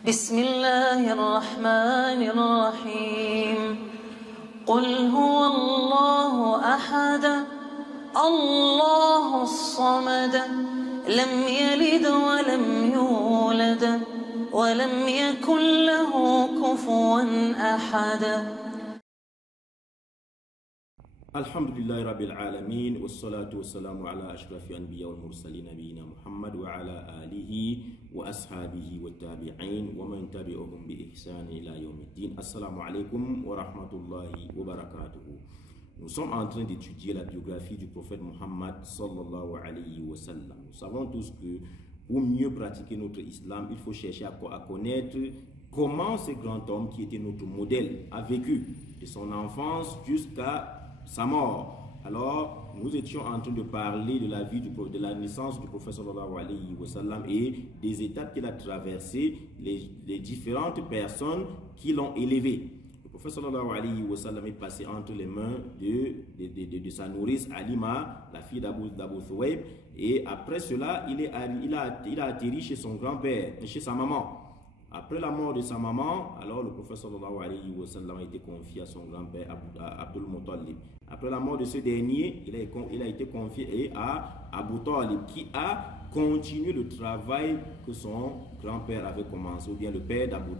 بسم الله الرحمن الرحيم قل هو الله أحد الله الصمد لم يلد ولم يولد ولم يكن له كفوا أحد. Alhamdulillahi Rabbil Alamin, wassalatu wassalamu ala ashrafi anbiya wal mursalin nabiyina Muhammad wa ala alihi wa ashabihi wa tabi'in wa man tabi'ahum bi ihsan ila yawmiddin. Assalamu alaikum wa rahmatullahi wa barakatuhu. Nous sommes en train d'étudier la biographie du prophète Muhammad sallallahu alayhi wa sallam. Nous savons tous que pour mieux pratiquer notre islam, il faut chercher à connaître comment ce grand homme qui était notre modèle a vécu de son enfance jusqu'à sa mort. Alors, nous étions en train de parler de la vie de la naissance du prophète sallallahu alayhi wa sallam et des étapes qu'il a traversées, les différentes personnes qui l'ont élevé. Le prophète sallallahu alayhi wa sallam est passé entre les mains de sa nourrice Halima, la fille d'Abu Thuwayb, et après cela, il a atterri chez son grand-père, chez sa maman. Après la mort de sa maman, alors le prophète sallallahu alayhi wa sallam a été confié à son grand-père Abdul Muttalib. Après la mort de ce dernier, il a été confié à Abu Talib, qui a continué le travail que son grand-père avait commencé, ou bien le père d'Abu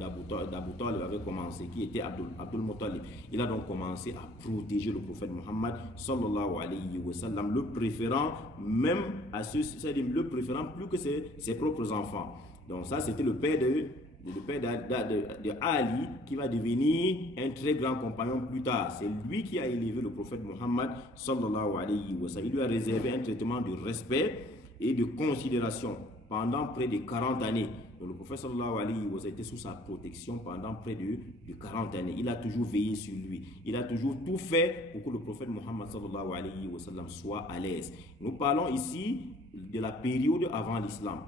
Talib avait commencé, qui était Abdul Muttalib. Il a donc commencé à protéger le prophète Muhammad sallallahu alayhi wa sallam, le préférant même à le préférant plus que ses propres enfants. Donc ça, c'était le père de Ali, qui va devenir un très grand compagnon plus tard. C'est lui qui a élevé le prophète Muhammad sallallahu alayhi wa sallam. Il lui a réservé un traitement de respect et de considération pendant près de 40 années. Donc le prophète sallallahu alayhi wa sallam était sous sa protection pendant près de 40 années. Il a toujours veillé sur lui. Il a toujours tout fait pour que le prophète Muhammad sallallahu alayhi wa sallam soit à l'aise. Nous parlons ici de la période avant l'islam.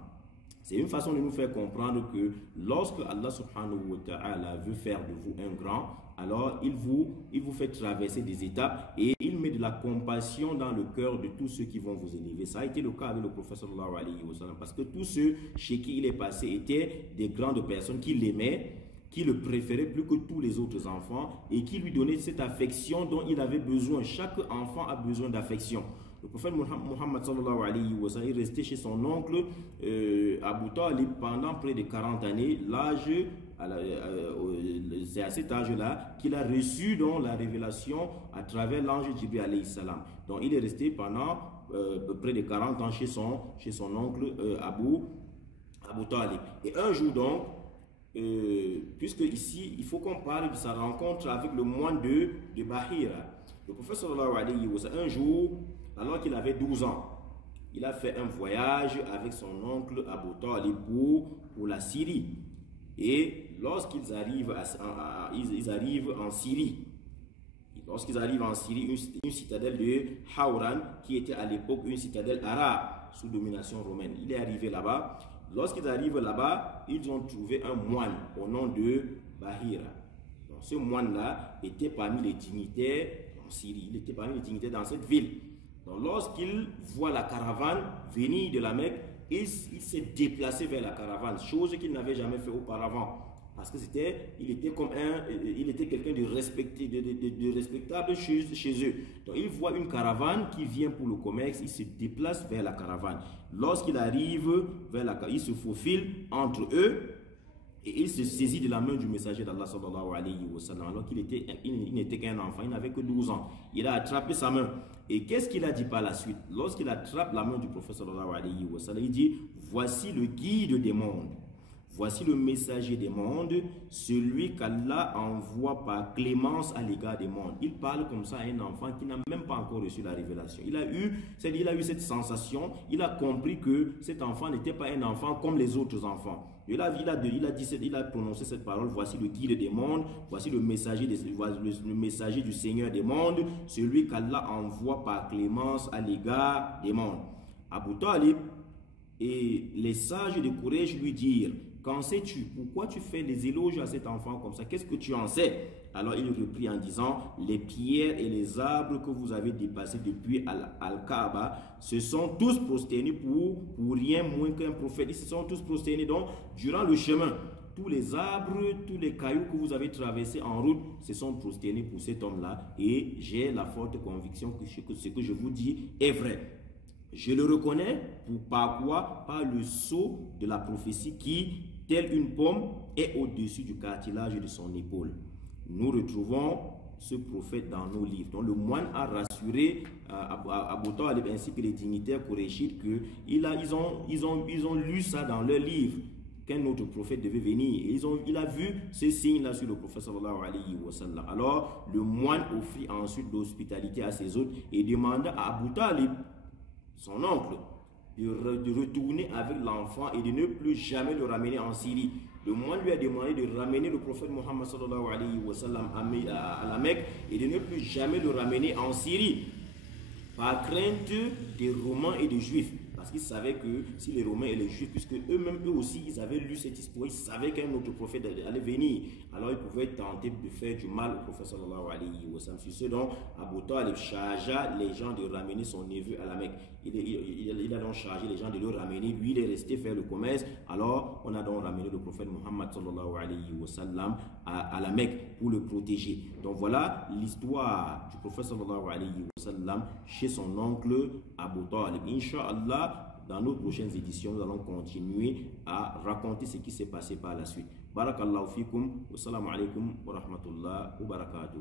C'est une façon de nous faire comprendre que lorsque Allah subhanahu wa ta'ala veut faire de vous un grand, alors il vous fait traverser des étapes et il met de la compassion dans le cœur de tous ceux qui vont vous élever. Ça a été le cas avec le prophète sallallahu alayhi wa sallam, parce que tous ceux chez qui il est passé étaient des grandes personnes qui l'aimaient, qui le préféraient plus que tous les autres enfants et qui lui donnaient cette affection dont il avait besoin. Chaque enfant a besoin d'affection. Le prophète Muhammad sallallahu alayhi wa sallam est resté chez son oncle Abu Talib pendant près de 40 années. L'âge, c'est à cet âge-là qu'il a reçu donc la révélation à travers l'ange Jibril alayhi salam. Donc il est resté pendant près de 40 ans chez son oncle Abu Talib. Et un jour donc, puisque ici il faut qu'on parle de sa rencontre avec le moine de Bahira. Le prophète sallallahu alayhi wa sallam, un jour, alors qu'il avait 12 ans, il a fait un voyage avec son oncle Abu Talib pour la Syrie. Et lorsqu'ils arrivent en Syrie, une citadelle de Hawran, qui était à l'époque une citadelle arabe sous domination romaine. Il est arrivé là-bas. Lorsqu'ils arrivent là-bas, ils ont trouvé un moine au nom de Bahira. Donc, ce moine-là était parmi les dignitaires en Syrie. Il était parmi les dignitaires dans cette ville. Donc, lorsqu'il voit la caravane venir de la Mecque, il s'est déplacé vers la caravane, chose qu'il n'avait jamais fait auparavant. Parce que il était quelqu'un de respectable chez eux. Donc il voit une caravane qui vient pour le commerce, il se déplace vers la caravane. Lorsqu'il arrive vers la caravane, il se faufile entre eux et il se saisit de la main du messager d'Allah sallallahu alayhi wa sallam, alors qu'il n'était qu'un enfant, il n'avait que 12 ans. Il a attrapé sa main. Et qu'est-ce qu'il a dit par la suite? Lorsqu'il attrape la main du prophète sallallahu alayhi wa sallam, il dit: voici le guide des mondes. Voici le messager des mondes, celui qu'Allah envoie par clémence à l'égard des mondes. Il parle comme ça à un enfant qui n'a même pas encore reçu la révélation. Il a eu cette sensation, il a compris que cet enfant n'était pas un enfant comme les autres enfants. Il a prononcé cette parole: voici le guide des mondes, voici le messager du Seigneur des mondes, celui qu'Allah envoie par clémence à l'égard des mondes. Abu Talib et les sages de Quraysh lui dirent: qu'en sais-tu? Pourquoi tu fais des éloges à cet enfant comme ça? Qu'est-ce que tu en sais? Alors il reprit en disant: les pierres et les arbres que vous avez dépassés depuis Al-Kaaba se sont tous prosternés pour rien moins qu'un prophète. Ils se sont tous prosternés donc durant le chemin. tous les arbres, tous les cailloux que vous avez traversés en route se sont prosternés pour cet homme-là. Et j'ai la forte conviction que ce que je vous dis est vrai. Je le reconnais par quoi? Par le sceau de la prophétie qui, telle une pomme, est au-dessus du cartilage de son épaule. Nous retrouvons ce prophète dans nos livres. Donc le moine a rassuré Abu Talib ainsi que les dignitaires Qurayshites qu'ils ont lu ça dans leurs livres, qu'un autre prophète devait venir. Et il a vu ce signe-là sur le prophète sallallahu alayhi wa sallam. Alors le moine offrit ensuite l'hospitalité à ses hôtes et demanda à Abu Talib, son oncle, de retourner avec l'enfant et de ne plus jamais le ramener en Syrie. Le moine lui a demandé de ramener le prophète Mohammed sallallahu alayhi wa sallam à la Mecque et de ne plus jamais le ramener en Syrie, par crainte des Romains et des Juifs. Parce qu'ils savaient que si les Romains et les Juifs, puisque eux-mêmes, eux aussi, ils avaient lu cette histoire, ils savaient qu'un autre prophète allait venir. Alors ils pouvaient tenter de faire du mal au prophète sallallahu alayhi wa sallam. Sur ce, donc, Abu Talib chargea les gens de ramener son neveu à la Mecque. Il a donc chargé les gens de le ramener. Lui, il est resté faire le commerce. Alors, on a donc ramené le prophète Muhammad sallallahu alayhi wa sallam à la Mecque pour le protéger. Donc voilà l'histoire du prophète sallallahu alayhi wa sallam chez son oncle Abu Talib. Inch'Allah, dans nos prochaines éditions, nous allons continuer à raconter ce qui s'est passé par la suite. Barakallahu fikum, wa salamu alaykum wa rahmatullah wa barakatuh.